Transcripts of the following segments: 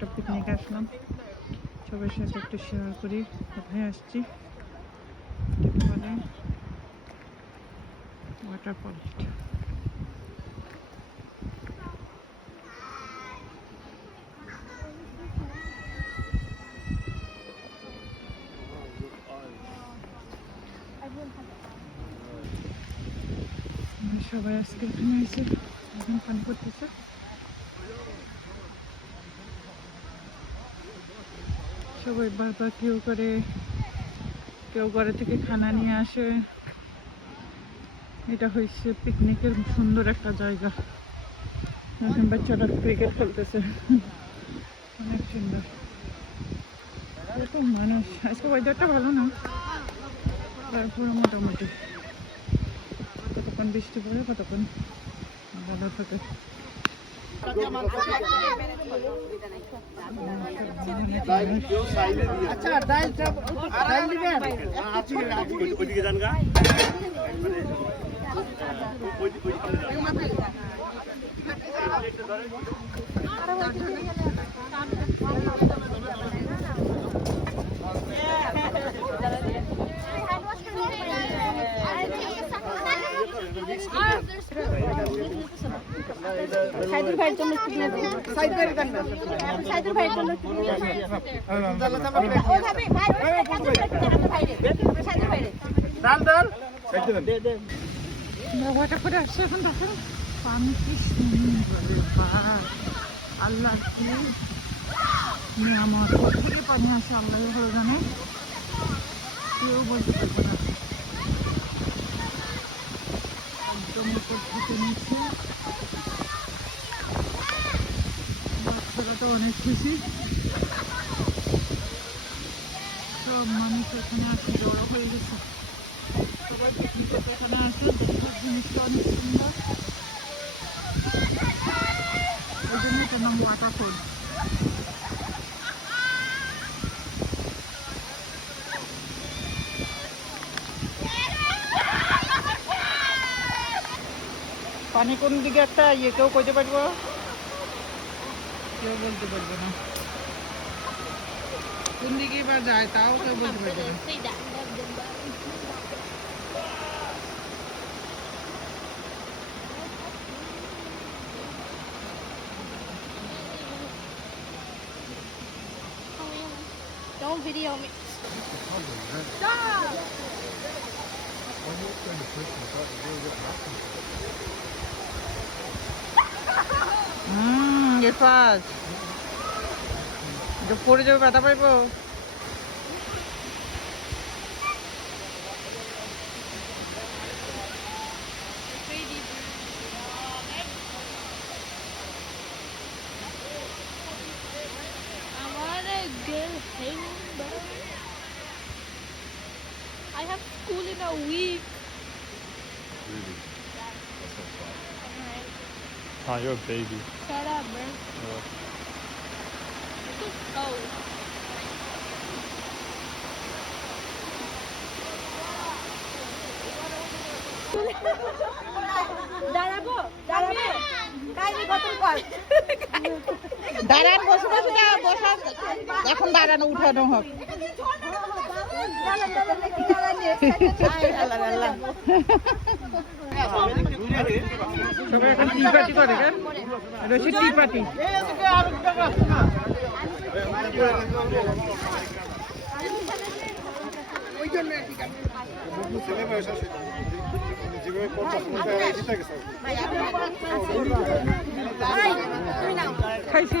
একটা পিকনিকে আসলাম। সবার সাথে একটু শেয়ার করি, কোথায় আসছি? ওয়াটার সবাই আজকে এখানে এসে এখন পানি করতেছে। সবাই কেউ করে, কেউ ঘরে থেকে খানা নিয়ে আসে। এটা হয়েছে পিকনিকের সুন্দর একটা জায়গা। এখন বাচ্চারা ক্রিকেট খেলতেছে। অনেক সুন্দর। মানুষ। আজকে ওয়েদারটা ভালো না? তারপরে মোটামুটি। কতক্ষণ বৃষ্টি পড়ে কতক্ষণ ভালো থাকে। আচ্ছা ডাইলটা ডাইল দিবেন ওইদিকে যান গা সাইদুর ভাইয়ের জন্য সাইদুর ভাইয়ের জন্য বাবাটা করে আসছে এখন দেখেন পানি কি। আল্লাহ কি নিয়ামত থেকে পানি আসে আল্লাহ জানে কেউ বলতে পারব না। একদম উপর থেকে নিচে বাচ্চারা তো অনেক খুশি সব মানুষ এখানে আসে জড়ো হয়ে গেছে সবাই পিকনিক করতে এখানে আসে দেখার জিনিসটা অনেক সুন্দর ওই জন্য এটার নাম ওয়াটারফল পানি কোন দিকে একটা ইয়ে কেউ কইতে পারব কেউ বলতে পারবে না কোন দিকে বা যায় তাও কেউ বলতে পারবে না Don't video me. হুম ইরফাজ এটা পড়ে যাবে ব্যথা পাইবো I have school in a week. Alright, Ah, you're a baby. shut up, bro. Let's go. দাঁড়াবো দাঁড়াবো কাহিনী গঠন কর দাঁড়ান বসে বসে দা বসা এখন দাঁড়ানো উঠানো হোক সবাই টি পার্টি করে কেন এটা হচ্ছে টি পার্টি এদিকে আর একটা রাস্তা না ওই জন্য ঠিক আছে খাইছি।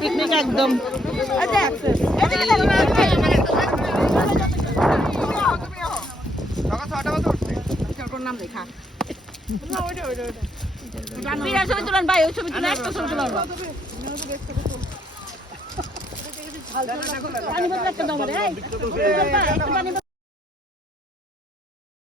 পিকনিক একদম। নাম লেখা ছবি তুলেন ভাই ওই ছবি তুলে একটা ছবি তুলেন পানি বোতল দাও বোতল